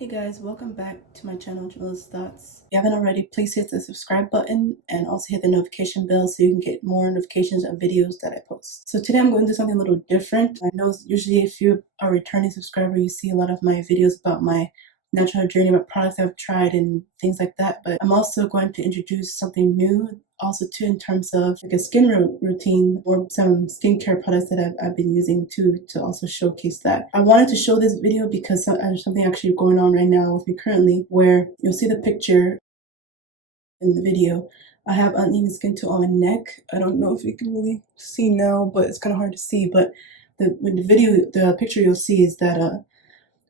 Hey guys, welcome back to my channel, Jamila's Thoughts. If you haven't already, please hit the subscribe button and also hit the notification bell so you can get more notifications of videos that I post. So today I'm going to do something a little different. I know usually if you are a returning subscriber, you see a lot of my videos about my natural journey, what products I've tried and things like that. But I'm also going to introduce something new also too in terms of like a skin routine or some skincare products that I've been using too to also showcase that. I wanted to show this video because there's something actually going on right now with me currently where you'll see the picture in the video. I have uneven skin tone on my neck. I don't know if you can really see now, but it's kind of hard to see. But the picture you'll see is that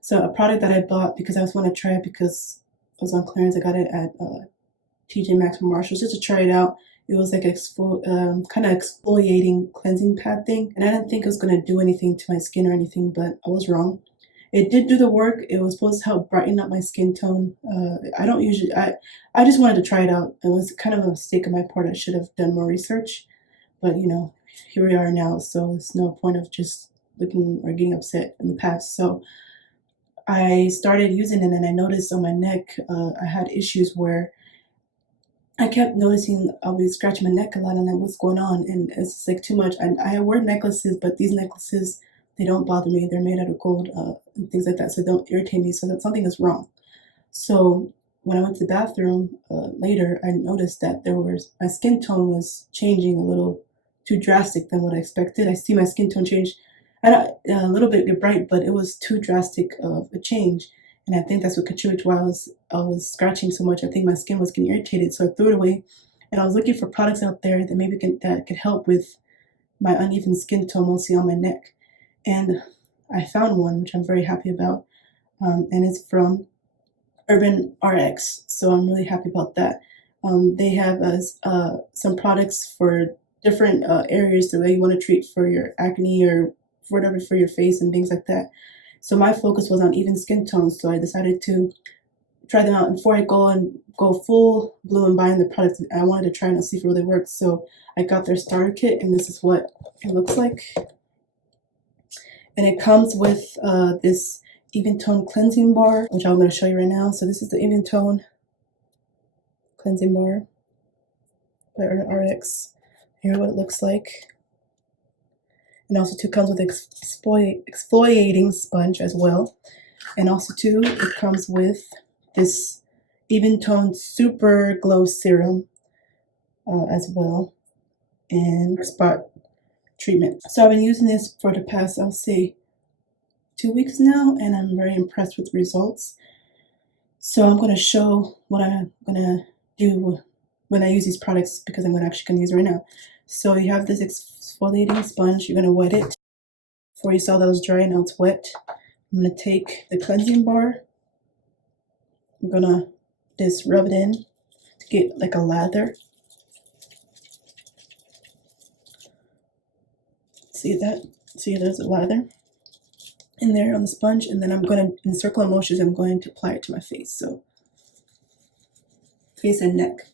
so a product that I bought because I just want to try it because it was on clearance. I got it at TJ Maxx from Marshalls just to try it out. It was like kind of exfoliating cleansing pad thing, and I didn't think it was gonna do anything to my skin or anything, but I was wrong. It did do the work. It was supposed to help brighten up my skin tone. I don't usually. I just wanted to try it out. It was kind of a mistake on my part. I should have done more research, but here we are now. So it's no point of just looking or getting upset in the past. So I started using it, and I noticed on my neck I had issues where I kept noticing I'll be scratching my neck a lot and like what's going on, and it's like too much. And I wear necklaces, but these necklaces, they don't bother me. They're made out of gold and things like that, so they don't irritate me. So that something is wrong. So when I went to the bathroom later, I noticed that my skin tone was changing a little too drastic than what I expected. I see my skin tone change a little bit bright, but it was too drastic of a change. And I think that's what contributed to why I was scratching so much. I think my skin was getting irritated, so I threw it away. And I was looking for products out there that that could help with my uneven skin tone, mostly on my neck. And I found one, which I'm very happy about, and it's from Urban RX. So I'm really happy about that. They have some products for different areas the way you want to treat for your acne or whatever for your face and things like that. So my focus was on even skin tones, so I decided to try them out. And before I go full bloom and buying the products, I wanted to try and see if it really works. So I got their starter kit, and this is what it looks like. And it comes with this even tone cleansing bar, which I'm going to show you right now. So this is the even tone cleansing bar by RX. Here's what it looks like. And also too comes with exfoliating sponge as well. And also too, it comes with this even tone super glow serum as well, and spot treatment. So I've been using this for the past, I'll say, 2 weeks now, and I'm very impressed with the results. So I'm going to show what I'm going to do when I use these products, because I'm actually going to use it right now. So you have this exfoliating sponge. You're going to wet it. Before you saw that was dry, now it's wet. I'm going to take the cleansing bar. I'm going to just rub it in to get like a lather. See that? See, there's a lather in there on the sponge. And then I'm going to, in circular motions, I'm going to apply it to my face. So face and neck.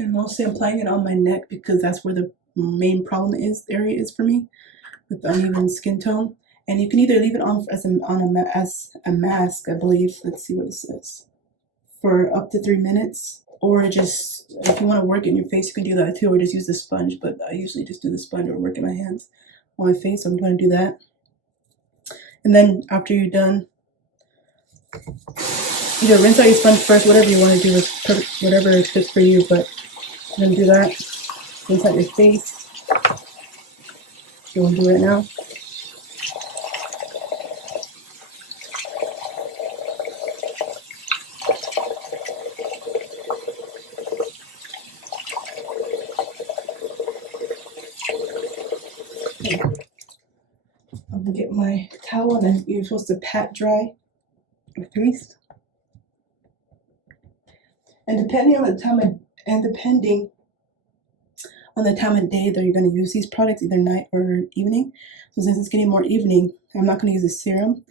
And mostly I'm applying it on my neck because that's where the main problem area is for me, with the uneven skin tone. And you can either leave it on as a mask, I believe. Let's see what it says. For up to 3 minutes, or just if you want to work in your face, you can do that too, or just use the sponge. But I usually just do the sponge or work in my hands on my face. So I'm going to do that. And then after you're done, either rinse out your sponge first, whatever you want to do with whatever is good for you. But I'm going to do that. Rinse out your face. You want to do it now. I'm gonna get my towel, and then you're supposed to pat dry your face. And depending on the time of day that you're going to use these products, either night or evening. So since it's getting more evening, I'm not going to use a serum,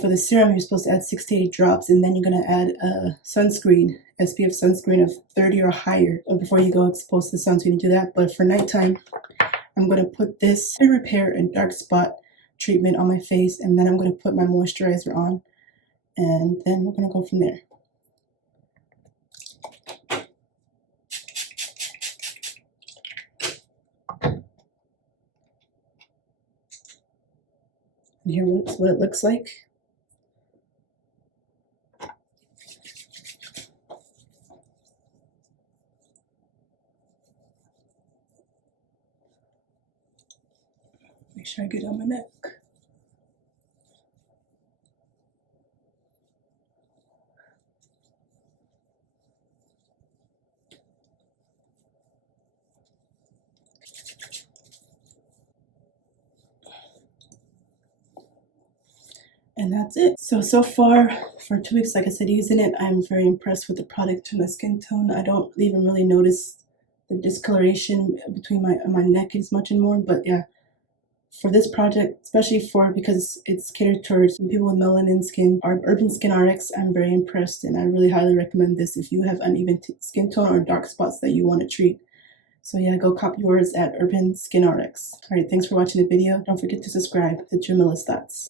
For the serum, you're supposed to add 6 to 8 drops, and then you're going to add a sunscreen, SPF sunscreen of 30 or higher before you go expose to the sun. So you can do that. But for nighttime, I'm going to put this hair repair and dark spot treatment on my face, and then I'm going to put my moisturizer on, and then we're going to go from there. And here's what it looks like. Make sure I get it on my neck. And that's it. So far for 2 weeks, like I said, using it, I'm very impressed with the product to my skin tone. I don't even really notice the discoloration between my neck as much anymore. But yeah, for this project, especially because it's catered towards people with melanin skin, our Urban Skin RX, I'm very impressed, and I really highly recommend this if you have uneven skin tone or dark spots that you want to treat. So yeah, go cop yours at Urban Skin RX. All right, thanks for watching the video. Don't forget to subscribe to Jamila's Thoughts.